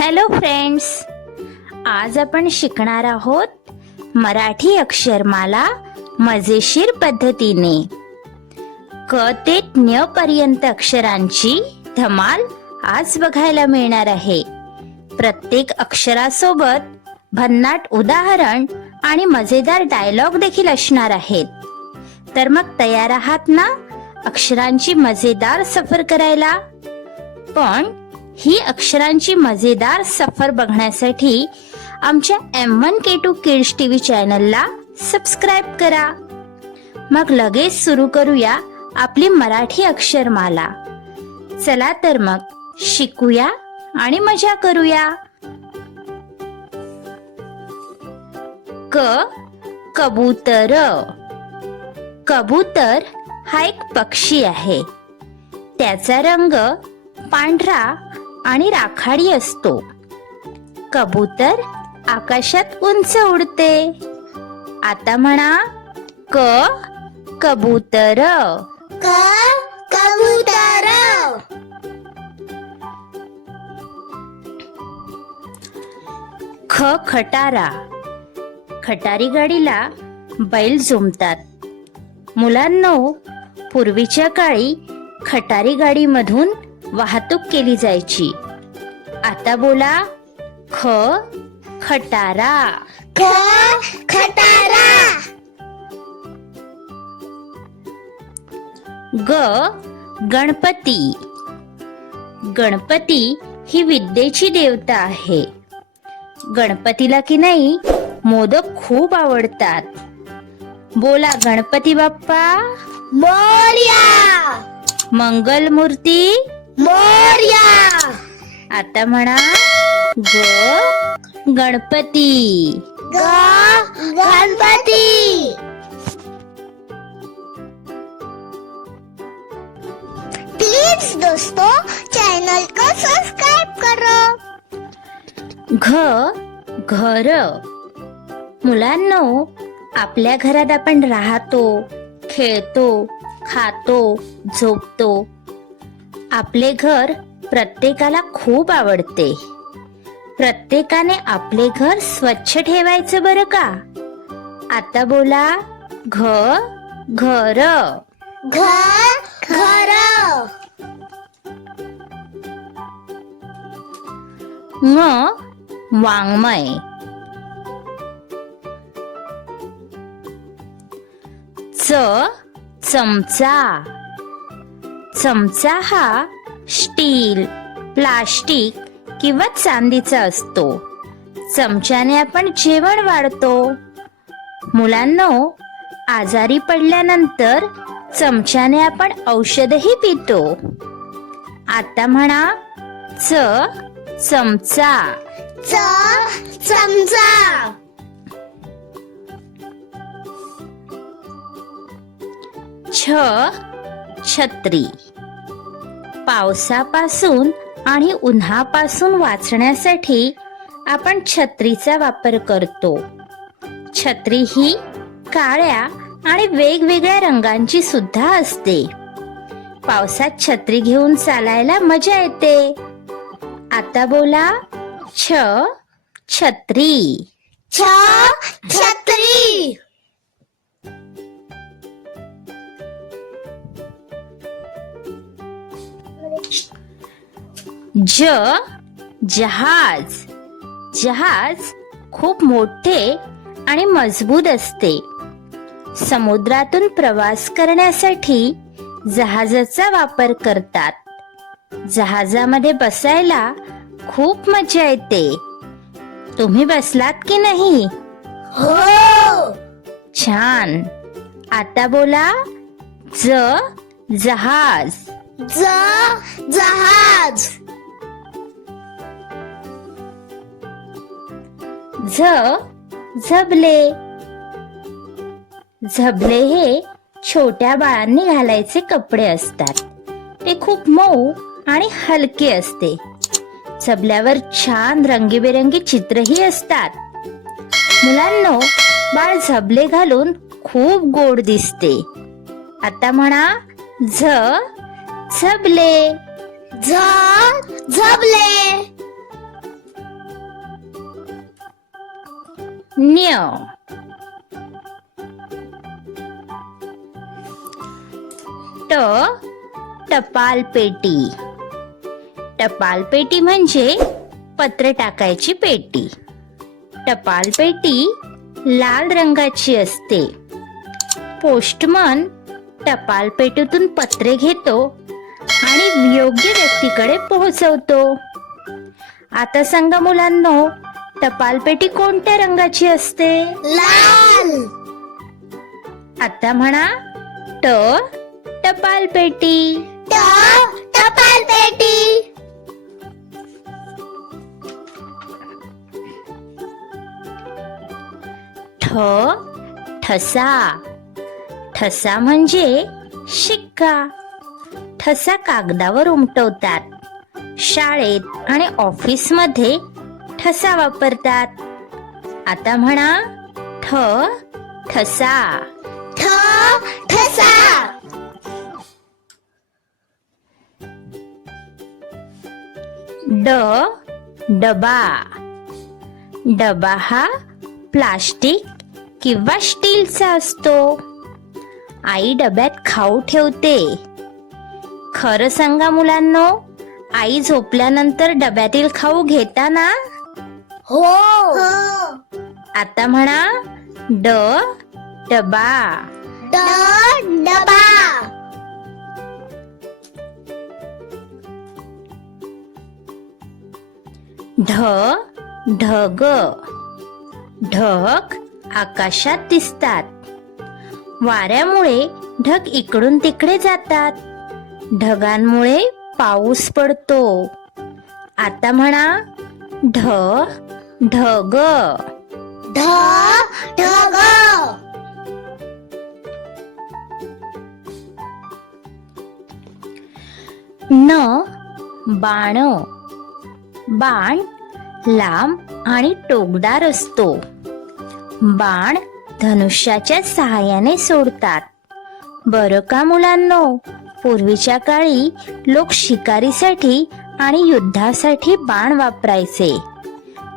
Hello friends, आज आपण शिकणार आहोत मराठी अक्षरमाला मजेशीर पद्धतीने. क ते ज्ञ पर्यंत अक्षरांची धमाल आज बघायला मिळणार आहे. प्रत्येक अक्षरासोबत भन्नाट उदाहरण आणि मजेदार डायलॉग देखील असणार आहेत. तर मग तयार आहात ना अक्षरांची मजेदार सफर करायला? पण ही अक्षरांची मजेदार सफर बघण्यासाठी आमच्या M1K2 किड्स टीव्ही चॅनलला सबस्क्राईब करा. मग लगेच सुरू करूया आपली मराठी अक्षरमाला. चला तर मग शिकूया आणि मजा करूया. क कबूतर. कबूतर हा एक पक्षी आहे. त्याचा रंग पांढरा आणि राखाडी असतो. कबूतर आकाशात उंच उडते. आता म्हणा क कबूतर. क कबूतर. ख खटारा. खटारी गाडीला बैल जुंपतात. मुलांनो, पूर्वीच्या काळी खटारी गाडीमधून वाहतूक केली जायची. आता बोला ख खटारा. ख खटारा. ग गणपती. गणपती ही विद्येची देवता आहे. गणपतीला की नाही मोदक खूप आवडतात. बोला गणपती बाप्पा मोरया. मंगल मूर्ती मोरया. आता म्हणा ग गणपती. ग गणपती. प्लीज दोस्तों चैनल को सब्सक्राइब करो. घ घर. मुलांनो, आपल्या घरात आपण राहतो, खेळतो, खातो, झोपतो. आपले घर प्रत्येकाला खूप आवडते. प्रत्येकाने आपले घर स्वच्छ ठेवायचं बरं का. आता बोला घ घर. घर. ङ वाङ्मय. च चमचा. चमचा हा स्टील, प्लास्टिक किंवा चांदीचा असतो. चमच्याने आपण जेवण वाढतो. मुलांनो, आजारी पडल्यानंतर चमच्याने आपण औषधही पितो. आता म्हणा च चमचा. च चमचा. छ छत्री. पावसापासून आणि उन्हापासून वाचण्यासाठी आपण छत्रीचा वापर करतो. छत्री ही काळ्या आणि वेगवेगळ्या रंगांची सुद्धा असते. पावसात छत्री घेऊन चालायला मजा येते. आता बोला छ छत्री. छ छत्री. ज जहाज. जहाज खूप मोठे आणि मजबूत असते. समुद्रातून प्रवास करण्यासाठी जहाजाचा वापर करतात. जहाजामध्ये बसायला खूप मजा येते. तुम्ही बसलात की नाही? हो. छान. आता बोला ज जहाज. ज जहाज. झ झबले. झबले हे छोट्या बाळांनी घालायचे कपडे असतात. ते खूप मऊ आणि हलके असते. झबल्यावर छान रंगीबेरंगी चित्रही असतात. मुलांनो, बाळ झबले घालून खूप गोड दिसते. आता म्हणा झ झबले. झबले. न्य. ट टपाल पेटी. टपाल पेटी म्हणजे पत्र टाकायची पेटी. टपाल पेटी लाल रंगाची असते. पोस्टमन टपाल पेटीतून पत्रे घेतो आणि योग्य व्यक्तीकडे पोहोचवतो. आता सांगा मुलांनो, टपाल पेटी कोणत्या रंगाची असते? लाल. आता म्हणा, ट टपाल पेटी. ट टपाल पेटी. ठ ठसा. ठसा म्हणजे शिक्का. ठसा कागदावर उमटवतात. शाळेत आणि ऑफिसमध्ये ठसा वापरतात. आता म्हणा, ठ ठसा. ठ ठसा. ड डबा. डबा हा प्लास्टिक किंवा स्टीलचा असतो. आई डब्यात खाऊ ठेवते. खरं सांगा मुलांनो, आई झोपल्यानंतर डब्यातील खाऊ घेता ना? हो. आता म्हणा, ड डबा. ड डबा. ढ ढग. ढग आकाशात दिसतात. वाऱ्यामुळे ढग इकडून तिकडे जातात. ढगांमुळे पाऊस पडतो. आता म्हणा, ढ ढग. ढ ढग. न बाण. बाण लांब आणि टोकदार असतो. बाण धनुष्याच्या सहाय्याने सोडतात. बरं का मुलांनो, पूर्वीच्या काळी लोक शिकारीसाठी आणि युद्धासाठी बाण वापरायचे.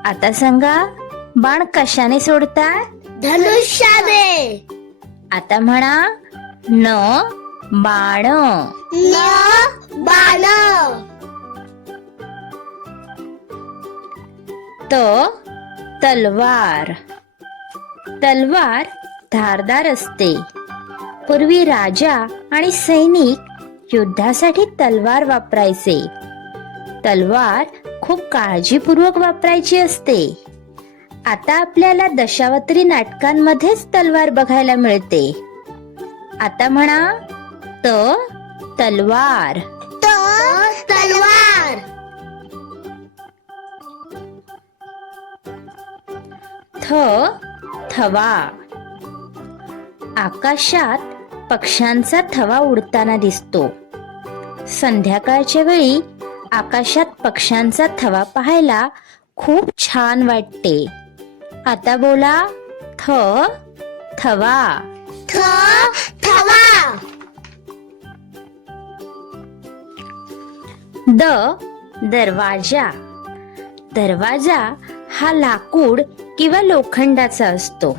आता सांगा, बाण कशाने सोडतात? धनुष्याने. आता म्हणा, न बाण. न बाण. त तलवार. तलवार धारदार असते. पूर्वी राजा आणि सैनिक युद्धासाठी तलवार वापरायचे. तलवार खूप काळजीपूर्वक वापरायची असते. आता आपल्याला दशावतारी नाटकांमध्येच तलवार बघायला मिळते. आता म्हणा, त तलवार. त तलवार. थ थवा. आकाशात पक्ष्यांचा थवा उडताना दिसतो. संध्याकाळच्या वेळी आकाशात पक्ष्यांचा थवा पाहायला खूप छान वाटते. आता बोला, थ थवा. थ थवा. द दरवाजा. दरवाजा हा लाकूड किंवा लोखंडाचा असतो.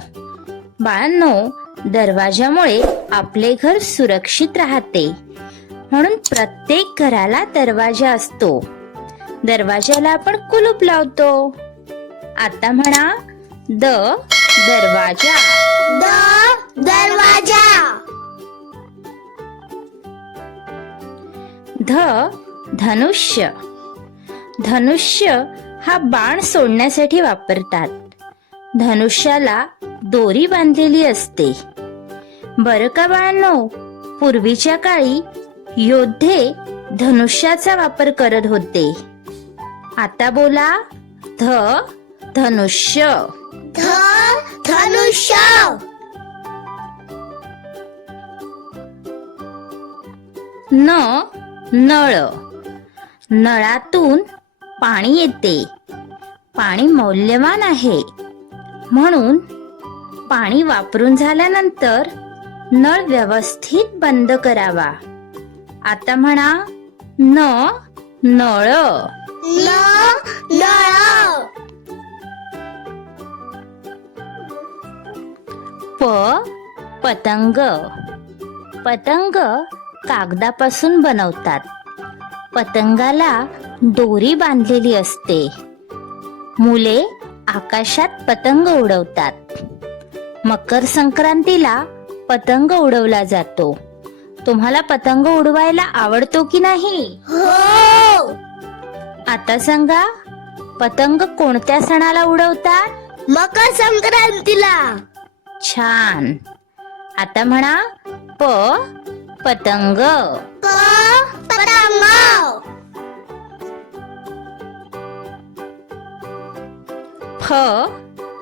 बाळांनो, दरवाजामुळे आपले घर सुरक्षित राहते. म्हणून प्रत्येक घराला दरवाजा असतो. दरवाजाला आपण कुलूप लावतो. आता म्हणा, द दरवाजा. द दरवाजा. ध धनुष्य. धनुष्य हा बाण सोडण्यासाठी वापरतात. धनुष्याला दोरी बांधलेली असते. बरं का बाळांनो, पूर्वीच्या काळी योद्धे धनुष्याचा वापर करत होते. आता बोला, ध धनुष्य. ध धनुष्य. न नळ. नळातून पाणी येते. पाणी मौल्यवान आहे, म्हणून पाणी वापरून झाल्यानंतर नळ व्यवस्थित बंद करावा. आता म्हणा, न नळ. न नळ. पतंग. पतंग कागदापासून बनवतात. पतंगाला दोरी बांधलेली असते. मुले आकाशात पतंग उडवतात. मकर संक्रांतीला पतंग उडवला जातो. तुम्हाला पतंग उडवायला आवडतो की नाही? हो. आता सांगा, पतंग कोणत्या सणाला उडवतात? मकर संक्रांतीला. छान. आता म्हणा पतंग. पतंग.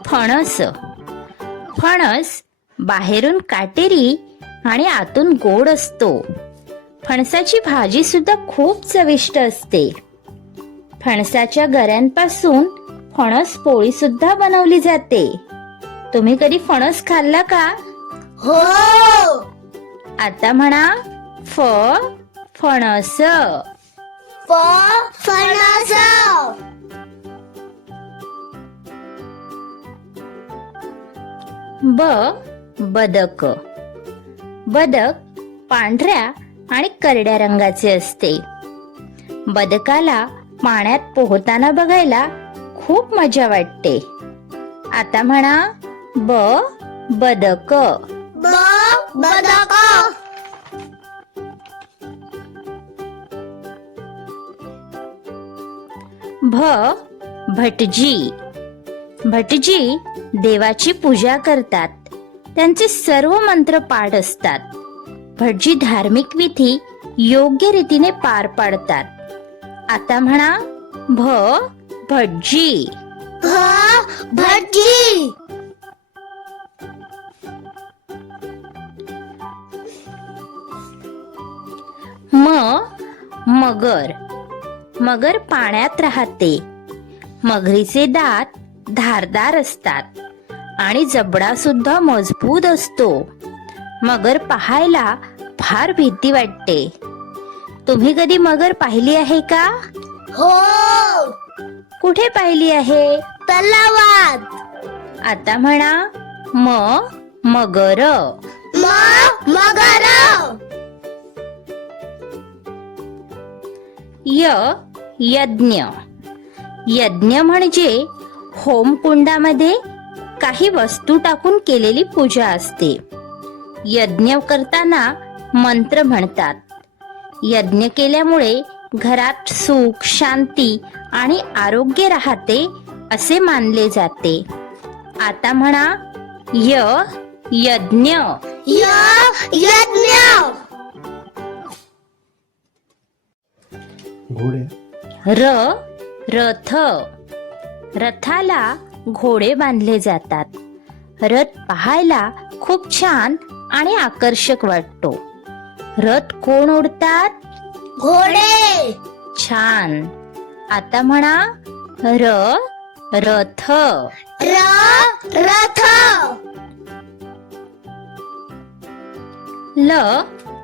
फणस. फणस बाहेरून काटेरी आणि आतून गोड असतो. फणसाची भाजी सुद्धा खूप चविष्ट असते. फणसाच्या गऱ्यांपासून फणस पोळी सुद्धा बनवली जाते. तुम्ही कधी फणस खाल्ला का? हो. आता म्हणा फणस. फणस. बदक. बदक पांढऱ्या आणि करड्या रंगाचे असते. बदकाला पाण्यात पोहताना बघायला खूप मजा वाटते. आता म्हणा बदक. बदक. भटजी. भटजी देवाची पूजा करतात. त्यांचे सर्व मंत्र पाठ असतात. भटजी धार्मिक विधी योग्य रीतीने पार पाडतात. आता म्हणा भटजी. भटजी. मगर. मगर पाण्यात राहते. मगरीचे दात धारदार असतात आणि जबडा सुद्धा मजबूत असतो. मगर पाहायला फार भीती वाटते. तुम्ही कधी मगर पाहिली आहे का? हो. कुठे पाहिली आहे? तलावात. आता म्हणा मगर. मगर. यज्ञ. यज्ञ म्हणजे होमकुंडामध्ये काही वस्तू टाकून केलेली पूजा असते. यज्ञ करताना मंत्र म्हणतात. यज्ञ केल्यामुळे घरात सुख, शांती आणि आरोग्य राहते असे मानले जाते. आता म्हणा यज्ञ. यज्ञ. रथ. रथाला घोडे बांधले जातात. रथ पाहायला खूप छान आणि आकर्षक वाटतो. रथ कोण ओढतात? घोडे. छान. आता म्हणा रथ. रथ.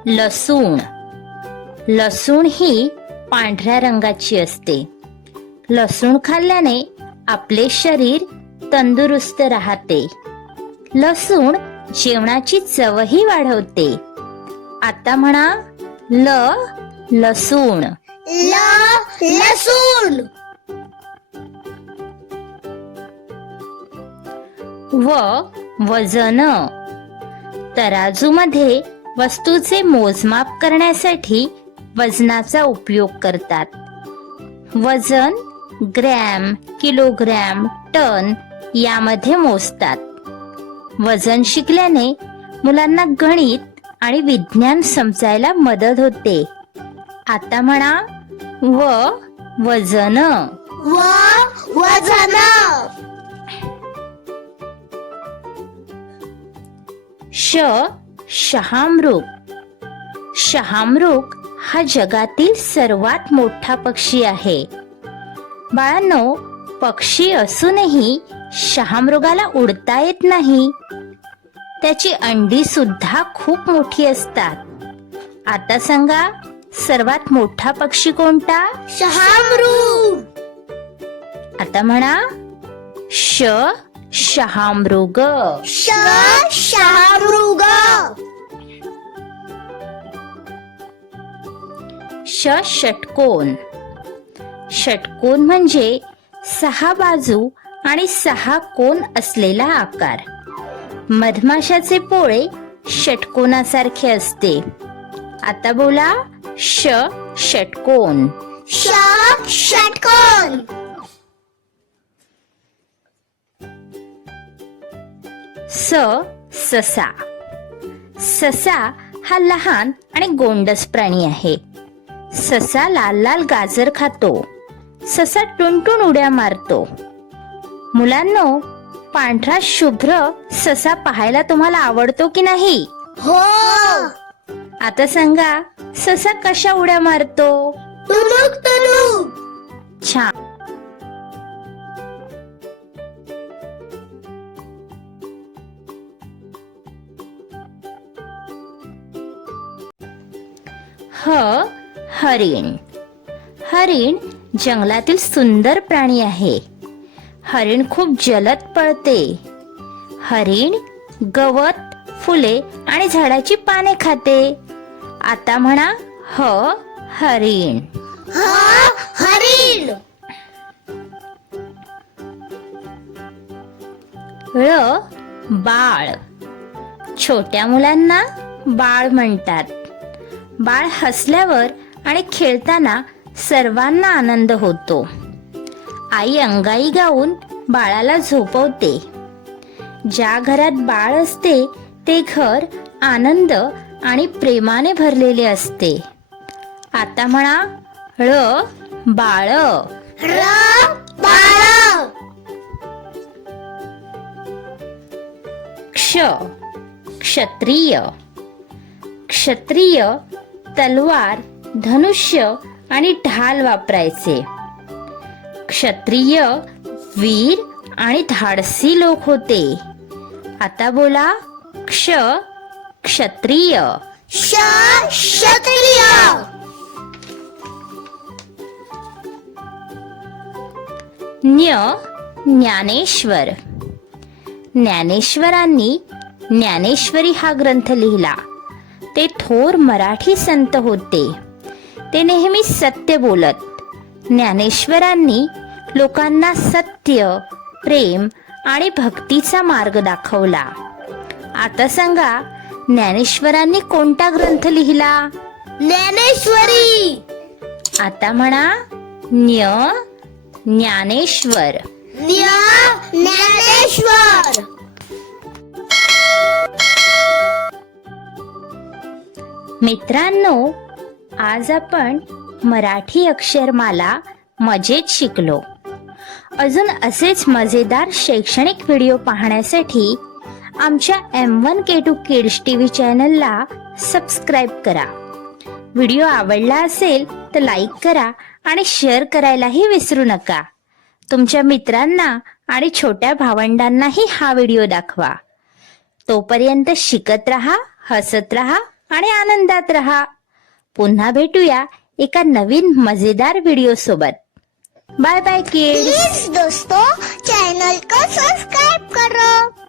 लसूण. लसूण ही पांढऱ्या रंगाची असते. लसूण खाल्ल्याने आपले शरीर तंदुरुस्त राहते. लसूण जेवणाची चवही वाढवते. आता म्हणा लसूण. लसूण. वजन. तराजूमध्ये वस्तूचे मोजमाप करण्यासाठी वजनाचा उपयोग करतात. वजन ग्रॅम, किलोग्रॅम, टन यामध्ये मोजतात. वजन शिकल्याने मुलांना गणित आणि विज्ञान समजायला मदत होते. आता म्हणा वजन. वजन. शहामृग. शहामृग हा जगातील सर्वात मोठा पक्षी आहे. बाळांनो, पक्षी असूनही शहामृगाला उडता येत नाही. त्याची अंडी सुद्धा खूप मोठी असतात. आता सांगा, सर्वात मोठा पक्षी कोणता? शहामृग. आता म्हणा शहामृग. शहामृग. षटकोन. षटकोन म्हणजे 6 बाजू आणि 6 कोन असलेला आकार. मधमाशाचे पोळे षटकोनासारखे असते. आता बोला षटकोन. षटकोन. ससा. ससा हा लहान आणि गोंडस प्राणी आहे. ससा लाल लाल गाजर खातो. ससा टुनटुन उड्या मारतो. मुलांनो, पांढरा शुभ्र ससा पाहायला तुम्हाला आवडतो की नाही? हो. आता सांगा, ससा कशा उड्या मारतो? तुनुक तुनुक. छान. हरिण. हरिण जंगलातील सुंदर प्राणी आहे. हरिण खूप जलद पळते. हरिण गवत, फुले आणि झाडाची पाने खाते. आता म्हणा हरिण. हरिण. बाळ. छोट्या मुलांना बाळ म्हणतात. बाळ हसल्यावर आणि खेळताना सर्वांना आनंद होतो. आई अंगाई गाऊन बाळाला झोपवते. ज्या घरात बाळ असते ते घर आनंद आणि प्रेमाने भरलेले असते. आता म्हणा बाळ. बाळ. क्षत्रिय. क्षत्रिय तलवार, धनुष्य आणि ढाल वापरायचे. क्षत्रिय वीर आणि धाडसी लोक होते. आता बोला क्षत्रिय. क्षत्रिय. ज्ञानेश्वर. ज्ञानेश्वरांनी ज्ञानेश्वरी हा ग्रंथ लिहिला. ते थोर मराठी संत होते. ते नेहमी सत्य बोलत. ज्ञानेश्वरांनी लोकांना सत्य, प्रेम आणि भक्तीचा मार्ग दाखवला. आता सांगा, ज्ञानेश्वरांनी कोणता ग्रंथ लिहिला? ज्ञानेश्वरी. आता म्हणा ज्ञानेश्वर. ज्ञानेश्वर. मित्रांनो, आज आपण मराठी अक्षरमाला मजेत शिकलो. अजून असेच मजेदार शैक्षणिक व्हिडिओ पाहण्यासाठी आमच्या M1K2 किड्स TV चॅनलला सबस्क्राईब करा. व्हिडिओ आवडला असेल तर लाईक करा आणि शेअर करायलाही विसरू नका. तुमच्या मित्रांना आणि छोट्या भावंडांनाही हा व्हिडिओ दाखवा. तोपर्यंत शिकत रहा, हसत रहा आणि आनंदात रहा. पुन्हा भेटूया एका नवीन मजेदार व्हिडिओ सोबत. Bye bye kids. प्लीज दोस्तों, चैनल को सब्सक्राइब करो.